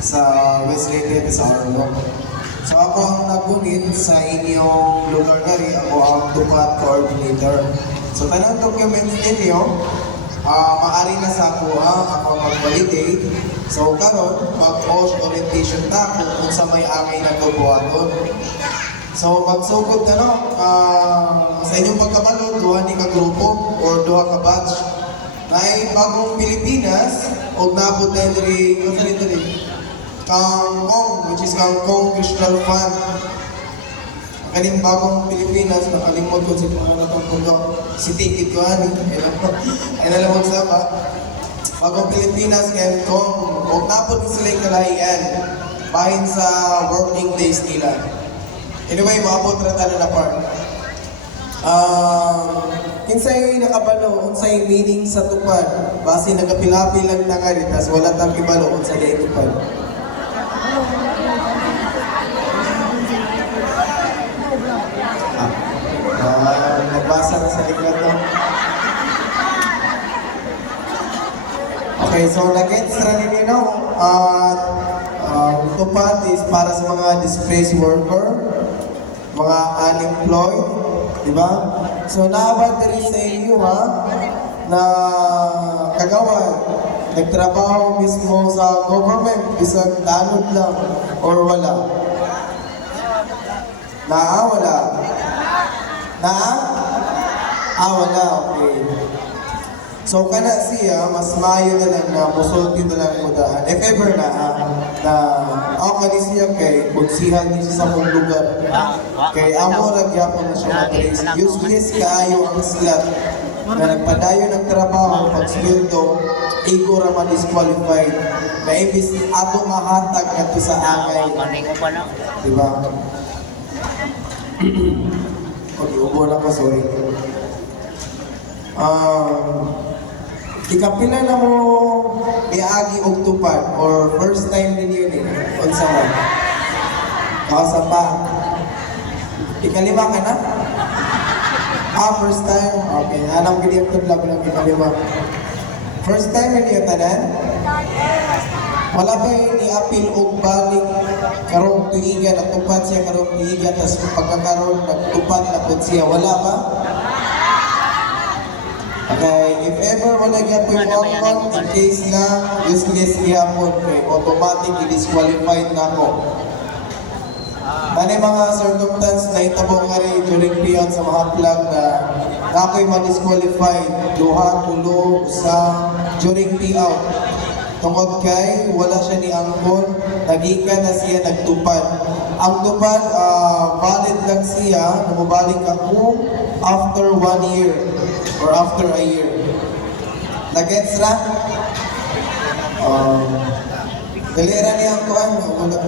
sa Wesleyan sa Arlo. So ako ang nagunit sa inyong lugar na rin, ako ang tupad coordinator. So tanang documents ninyo, maari na sa ako mag-validate. So karon mag-post orientation ta kung sa may angay nagbubuhaton. So magsugod na no, sa inyong pagkabalo, duha ni ka grupo or duha ka batch na ay bagong Pilipinas o nabot dahil rin, Kangkong, which is Kangkong Christian Fund. Kaning bagong Pilipinas, nakalimot ko si pangalatang pundo, si Tikit ko ani, ay nalamang sa ba? Bagong Pilipinas, Kangkong, o napot sila yung kalahian, bahin sa working days nila. Anyway, maabot na tayo na part. Kinsay nakabalo, unsay meaning sa tupad, base nagapilapil lang na ka rin, tas wala tang kibalo, unsay na tupad. Nagbasa na sa likod no? Okay, so nag-gets na ninyo no? Tupad is para sa mga displaced worker, mga unemployed, di ba? So naabad rin sa inyo ha, na kagawan, nagtrabaho mismo sa government, isang tanod lang, or wala? Wala. Wala, okay. So kana siya, mas mayo na lang na musulti na lang mudahan. If ever ako ni siya kay kunsihan ni siya sa mong lugar. Kay amo ragyapon na siya matrace. Useless kaayo ang slot na nagpadayo ng trabaho pag sweldo, ego ra ma-disqualified. Na ibis ato mahatag nato sa angay. Diba? Okay, ubo na ko, sorry. Ikapila na mo iagi og tupad or first time din yun unsa man? Kausa pa. Ikalima ka na? First time? Okay, anong ganyan ito lang ng ikalima. First time yun yung tanan? Wala ba yung i-appeal og balik karong tuigan, nagtupad siya karong tuigan, tapos pagkakaroon nagtupad na po siya, wala ba? Okay, if ever wala niya po yung outcome, in case na useless gihapon, kay automatic i-disqualified na ako. Mani mga circumstance na itabo nga rin during period sa mga plug na ako'y ma-disqualified, duha, tulo, sa during payout. Tungkol kay, wala siya ni angkon, nagikan na siya nagtupad. Ang tupad, valid lang siya, namubalik ako after 1 year or after a year. Nag-gets na? Dalira niya ang kuhan, mga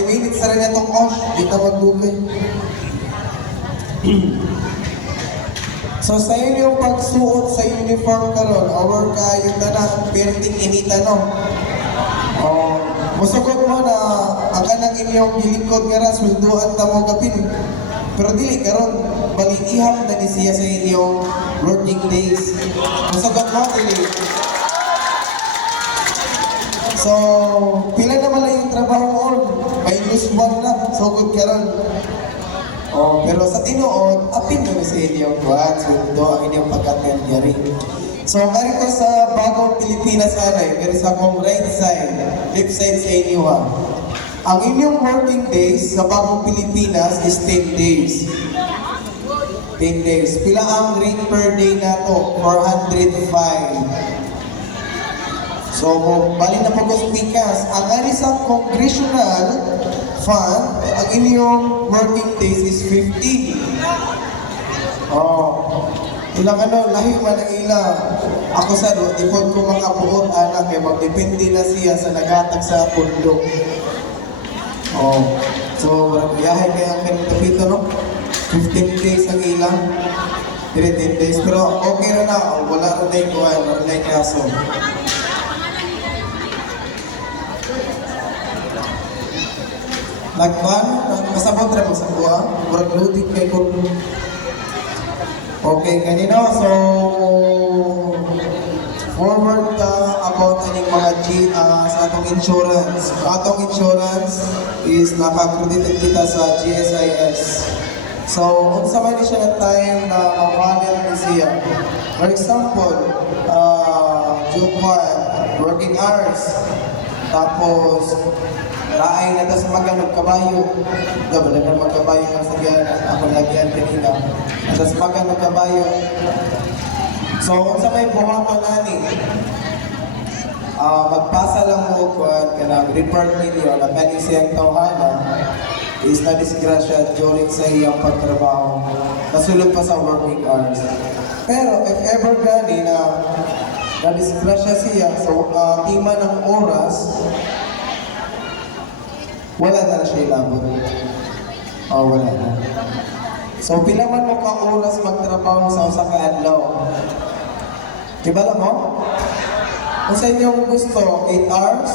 30 minutes na rin itong osh, di na magbukay. So sa inyong pagsuot sa uniform karon, our kayo na perting inita no. Musugot mo na ang kanang inyong gilikod nga ra sweldohan ta mo gapin. Pero dili karon balik-ihap na ni siya sa inyong working days. Musugot mo dili. So pila naman lang yung trabaho on, may luswan na sugod karon. Pero sa tinuod, apin mo sa inyong buwan, sundo ang inyong pagkakanyari. So, kari ko sa bagong Pilipinas anay, pero sa akong right side, left side sa inyo ha. Ang inyong working days sa bagong Pilipinas is 10 days. 10 days. Pila ang rate per day na to? 405. So, balik na pag-uspikas, ang ari sa congressional fund, ang inyong working days is 50. Ilang lahi man ang ila. Ako sa ipod ko makabuot anak, kaya magdepende na siya sa nagatag sa pundo. So, biyahe kaya ang kanong kapito, no? 15 days ang ilang. 13 days. Pero okay na wala rin na yung kuhan, wala na yung kaso. Nagpan, masabot rin sa buha, murag lutik kay kung okay kanina, so forward about aning mga sa atong insurance. Atong insurance is naka-accredited kita sa GSIS. So, unsa man ni siya na time na mawalan ni siya. For example, job 1, working hours. Tapos, laay na tas maganog kabayo. Diba, na magkabayo ng sagyan, ako lagyan kanina. Tas maganog kabayo. So, unsa may buhaton nani? Magpasa lang mo kung kanang report ninyo na kani siyang tawhana is na disgrasya during sa iyang pagtrabaho. Nasulod pa sa working hours. Pero if ever gani na na-disgrasya siya sa tima ng oras, wala na siya ilabot. Wala na. So, pila man mo ka oras magtrabaho sa usa ka adlaw? Diba lang mo? Kung sa inyong gusto, 8 hours?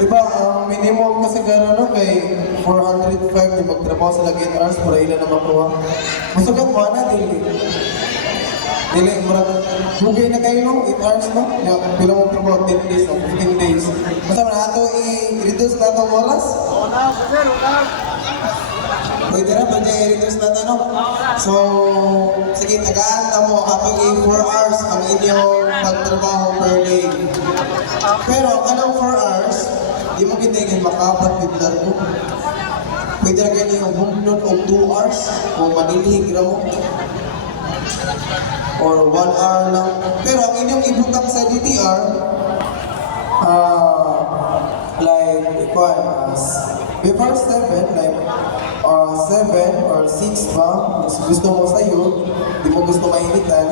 Diba, ang minimum kasi gano'n kay 405 di magtrabaho sa lagi 8 hours para ilan na makuha. Masugat mo na, dili. Dili, marag, bugay na kayo no, 8 hours no? Pila mong trabaho, 10 days o 15 days. Basta man ato i-reduce na itong oras? Pwede na, pwede i-reduce na ito no? So, sige, tagaan na mo kapag 4 hours ang inyong pagtrabaho per day. Pero, anong 4 hours, di mo kitigin makapat with largo. Pwede na kayo yung humnod o 2 hours o manilhig na mo. Or 1 hour lang. Pero ang inyong ibutang sa DTR, like, before 7, like, 7 or 6 ba, gusto mo sa'yo, di mo gusto mainitan,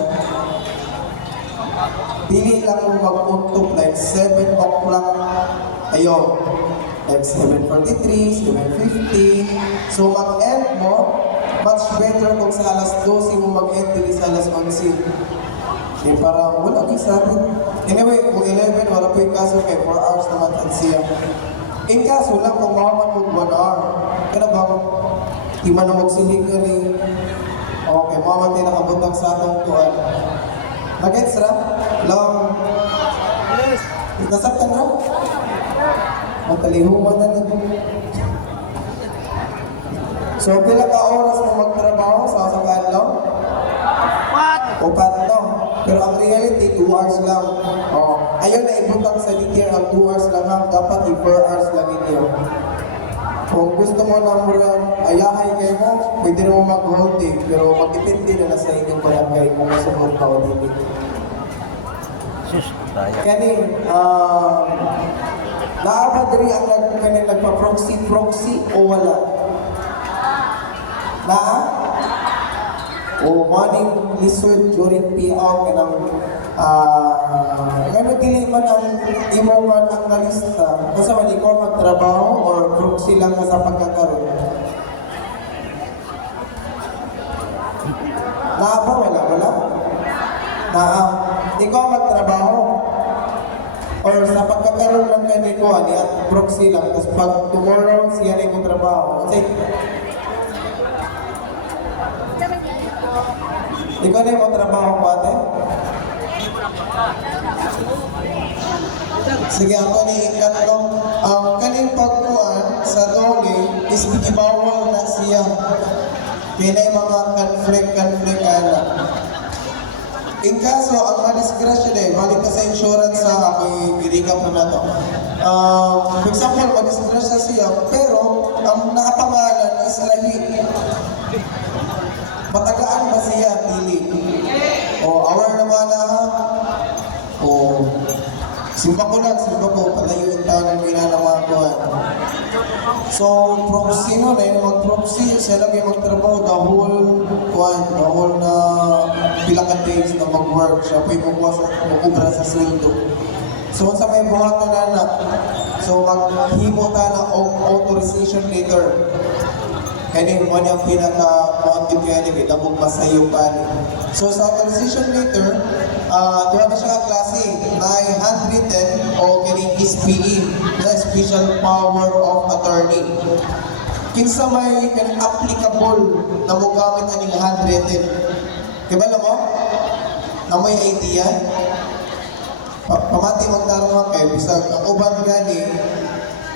pili lang mo mag-untog like 7 o'clock ayaw. Like 7:43, 7:50. So mag-end mo, much better kung sa alas 12 mo mag-end din sa alas 11. Eh para wala kayo sabi. Anyway, kung 11, wala po yung kaso kay 4 hours naman tan siya. In kaso lang kung mahaman mo 1 hour. Kaya ba, di man na magsilig ka rin. Okay, mahaman din nakabutang sa atong tuwan. Nag-gets ra? Lang. Yes. Ikasaptan ra? Matalihuman na nito. So, pila ka oras mo magtrabaho sa kadlaw? O 4. Pero ang reality, 2 hours lang. Ayaw na ibutang sa DTR ang 2 hours lang ha. Dapat 4 hours lang inyo. Kung gusto mo na murang ayahay kayo mo, pwede mo mag-holding. Pero magdepende na sa inyong barangay kung masubot ka o dili. Kaning, naabad rin ang nagpa-proxy o wala? O morning lisod during payout ka ng gano'n dili man ang imo man ang nalista kasi man ikaw magtrabaho or proxy lang ka sa pagkakaroon. Ba? Wala? Ikaw magtrabaho or sa pagkakaroon lang ka ni Kuha niya, proxy lang. Tapos pag tomorrow, siya na yung trabaho. Kasi, ikaw na yung trabaho ko ate? Sige, ako ni ikatlo. Kaning pagkuhan sa dole is bawal na siya. Kaya na yung mga conflict ana. In kaso, ang madisgrasya din, balik ka sa insurance sa ako'y i-recap na to. For example, madisgrasya siya, pero ang nakapangalan is lahi. Matagaan ba siya? Dili. Aware naman na ha? Simba ko, palayo yung tanong ginanawakuhan. So, proxy no, na yung mag-proxy, siya lang yung magtrabaho the whole na pila ka days na mag-work. Siya po yung mag-ubra sa sweldo. So, sa may buhatan na so maghimo ta ng authorization letter. Kaya mo yung pinaka-quantity kaya niya, itabog masayo pa niya. So sa authorization letter, doon na siya klase, may handwritten o kining SPE, the Special Power of Attorney. Kinsa may applicable na mo gamit aning handwritten. Diba lang mo? Na may idea? pamati magtarong kay bisag ang uban gani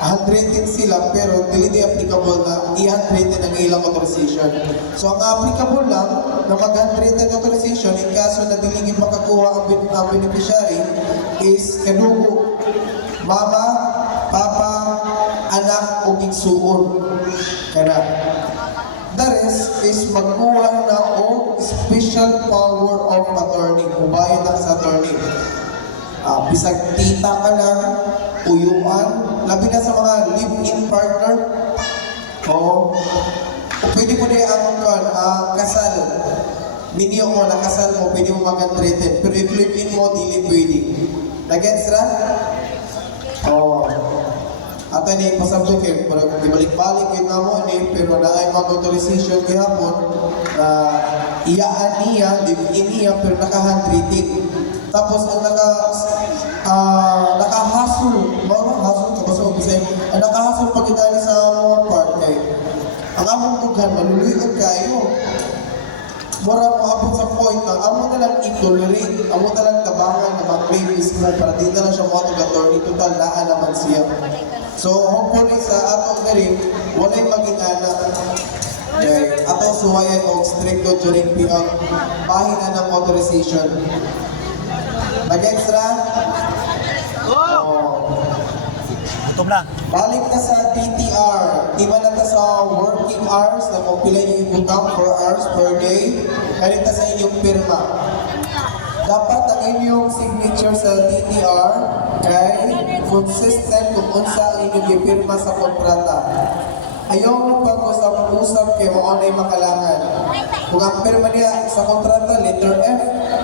100 sila pero dili di applicable na i-100 ang ilang authorization. So ang applicable lang na mag-100 ang authorization in kaso na dili makakuha ang beneficiary is kadugo, mama, papa, anak o igsuon. Kana. The rest is magkuha na o special power of attorney. Ubayan na sa attorney. Bisag tita ka na, uyuan, labi na sa mga live-in partner. O pwede mo na ang kasal. Ninyo mo, nakasal mo, pwede mo mag-threaten. Pero if live-in mo, dili pwede. Nag-gets na? Ato ni pasabto kay para ibalik-balik yun na mo ni pero na ay mag-authorization gihapon na iyaan niya, live-in niya pero naka-handwritten. Tapos ang naka-hustle, hasol ka ba sa umpisa? Ang naka-hustle pagkitali sa mga part kay ang among dughan, maluluyod kayo. Mura mo abot sa point na amo na lang i-tolerate, amo na lang tabangan na mag-claim mismo para di na lang siya mga attorney, total naa naman siya. So hopefully sa atong galing, wala'y maging anak. Ato suwayan o stricto during ang bahina ng authorization. Nag-extra? Gutom na. Balik na sa DTR. Iba na ta sa working hours na kung pila yung ibutang 4 hours per day. Kalit na sa inyong pirma. Dapat ang inyong signature sa DTR ay consistent kung unsa ang inyong ipirma sa kontrata. Ayaw pag-usap-usap kay mo na makalangan. Kung ang pirma niya sa kontrata, letter F,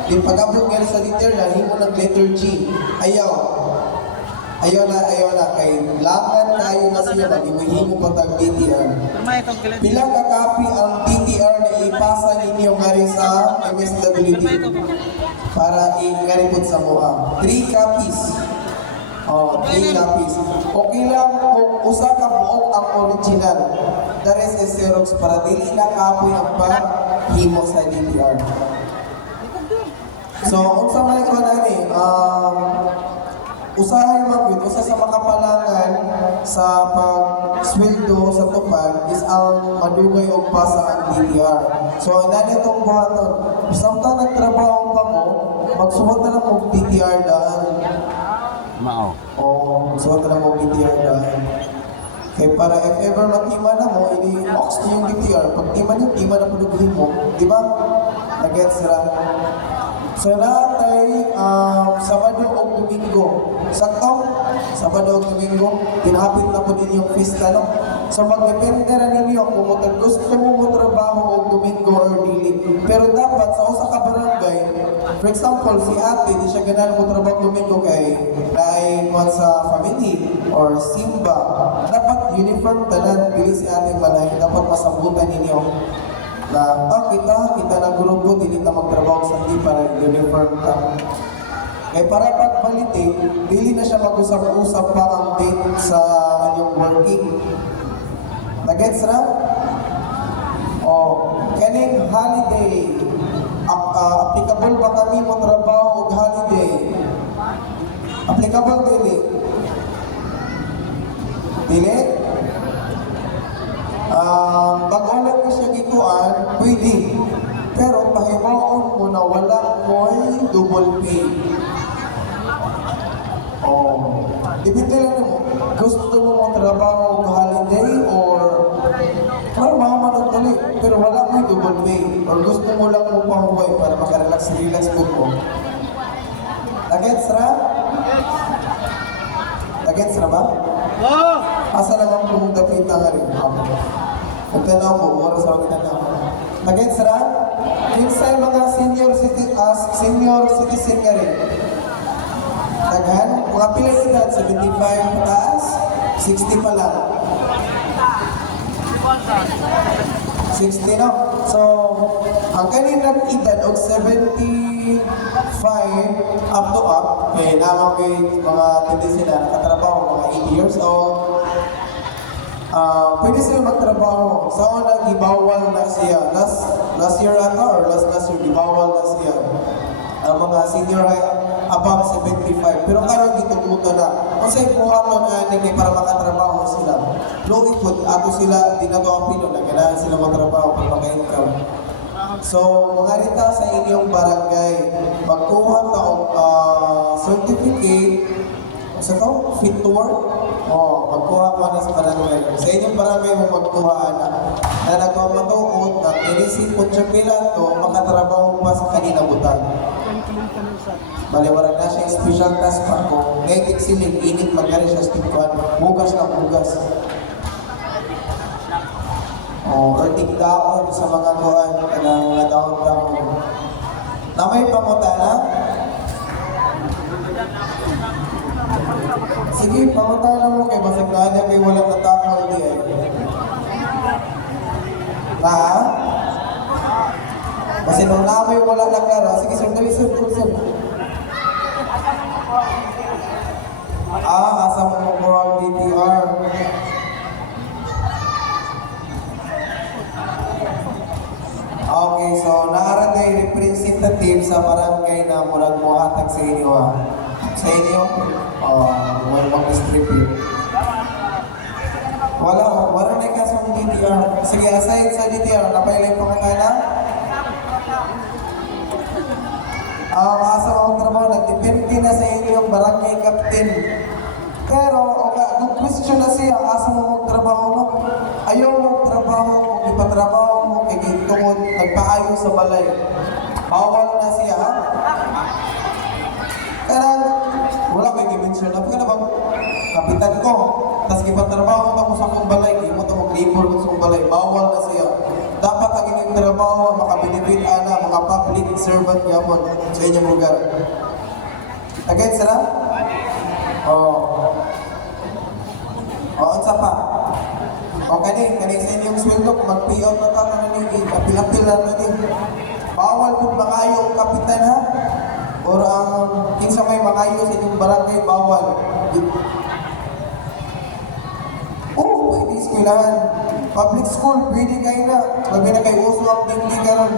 di pag-abot nga sa letter na, himo ng letter G. Ayaw na kay langan tayo na siya mag-imuhimo pa tag DTR. Pila ka copy ang DTR na ipasa ninyo ngari sa MSWD para i-ngaripod sa MOA. 3 copies. 3 copies. Okay lang kung usa ka buok ang original. The rest is Xerox para dili na kapoy ang pa-himo sa DTR. So, unsa man ko na ni, usahay magwin, usa sa makapalangan sa pag-sweldo sa tupad is ang madugay o pasa ang DTR. So, nani itong buhaton. Samtang nagtrabaho pa mo, magsuwat na lang mo DTR daan. Mao. Suwat na lang mo DTR daan. Kaya para if ever matima na mo, i-ox yung DTR. Pag tima na puluguhin mo. Di ba? Nag-gets na. So lahat ay Sabado o Domingo. Sakto? Sabado o Domingo. Tinapit na po din yung feast no? So magdepende na ninyo kung gusto mo trabaho o Domingo or dili. Pero dapat sa usa ka barangay, for example, si ate, di siya ganahan mo trabaho Domingo kay dahil sa family or simba. Dapat uniform tanan, dili si ate malay. Dapat masabutan ninyo na kita na grupo dili ta magtrabaho sa di para uniform ta. Kaya para pagbalitin, dili na siya mag-usap-usap pa ang date sa inyong working. Nagets na? Kaning holiday. Applicable ba kami mo trabaho o holiday? Applicable dili? Dili? Pag-ulat ko siya gituan, pwede. Pero pahimaon mo na wala mo'y double pay. Depende lang mo. Gusto mo trabaho ng holiday or para makamanag tali. Pero wala mo'y double pay. Or gusto mo lang mo pahuway para makarelax po mo. Nagets na? Nagets na ba? Asa naman kung dapita nga rin. Magtanaw ko, oras ako itanaw. Nag-gets na? Kinsay mga senior citizen nga rin. Daghan, mga pila edad, 75 pataas, 60 pa lang. 60 no? So, ang kaninang edad og 75 up to up, kaya naman kay mga hindi sila nakatrabaho, mga 80 years old, pwede sila magtrabaho. Sa una, gibawal na siya. Last year ata or last year, gibawal na siya. Ang mga senior above 75. Pero karon gituguto na. Kasi kuha mo na kay para makatrabaho sila. Lugit po, ato sila, di na to ang pino, na kailangan sila matrabaho para maka-income. So, mga rita sa inyong barangay, magkuha ta og certificate sa to, fit to work. Magkuha ko na sa barangay. Sa inyong barangay mo magkuha na nagmamatukod na inisipot siya pilato, makatrabaho pa sa kanina butang. Baliwaran na siya special task pa ko. Ngayon siling init magyari siya sa tingkuhan. Bugas na bugas. Or tigdaon sa mga kuhan ng mga daon-daon. Na may pangutana? Sige, pangutana mo kay basag na niya kay walang natakal di ay. Na? Kasi nung namoy wala na kara. Sige, sandali. Asa mo mo ang DTR. Okay, so naaran na yung representative sa barangay na murag muhatag sa inyo Sa inyo? May mag-distribute. Wala na ka sa DTR. Sige, aside sa DTR, napailan pa ka na? Asa akong trabaho, nagdepende na sa inyo yung barangay captain. Pero, good question na siya, asa mo magtrabaho mo? Ayaw magtrabaho, kung ipatrabaho mo, kay tungod, nagpaayo sa balay. Bawal na siya, ha? Kaya, wala kayo i-mention na, na bang kapitan ko, tapos ipatrabaho mo sa akong balay, hindi mo ito mag-labor sa akong balay, bawal na siya. Dapat ang inyong trabaho, makabenefit ana, maka-public servant yapon sa inyong lugar. Again, sila? Ang pa. Kani sa inyong sweldo, kung mag-payout na ka na kapil-apil na natin. Bawal kung makayo ang kapitan, ha? Or ang kinsa may makayo sa inyong barangay, bawal. Pwede eskwelahan. Public school, pwede kayo na. Lagi na kayo uso ang dingli karon.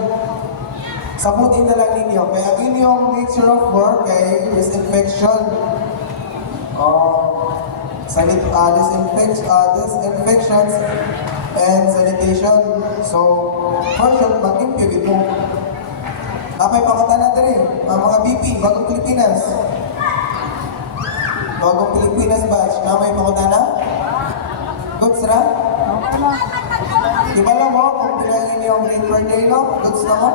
Sabutin na lang ninyo. Kaya inyong nature of work kay disinfection. Disinfections and sanitation. So, for sure, mag-impugit mo. Napay pakatana na rin. Mga BP, Bagong Pilipinas. Bagong Pilipinas batch. Napay pakatana? Goods na? Di ba lang mo kung pinangin niyo ang rate per day, no? Goods na mo?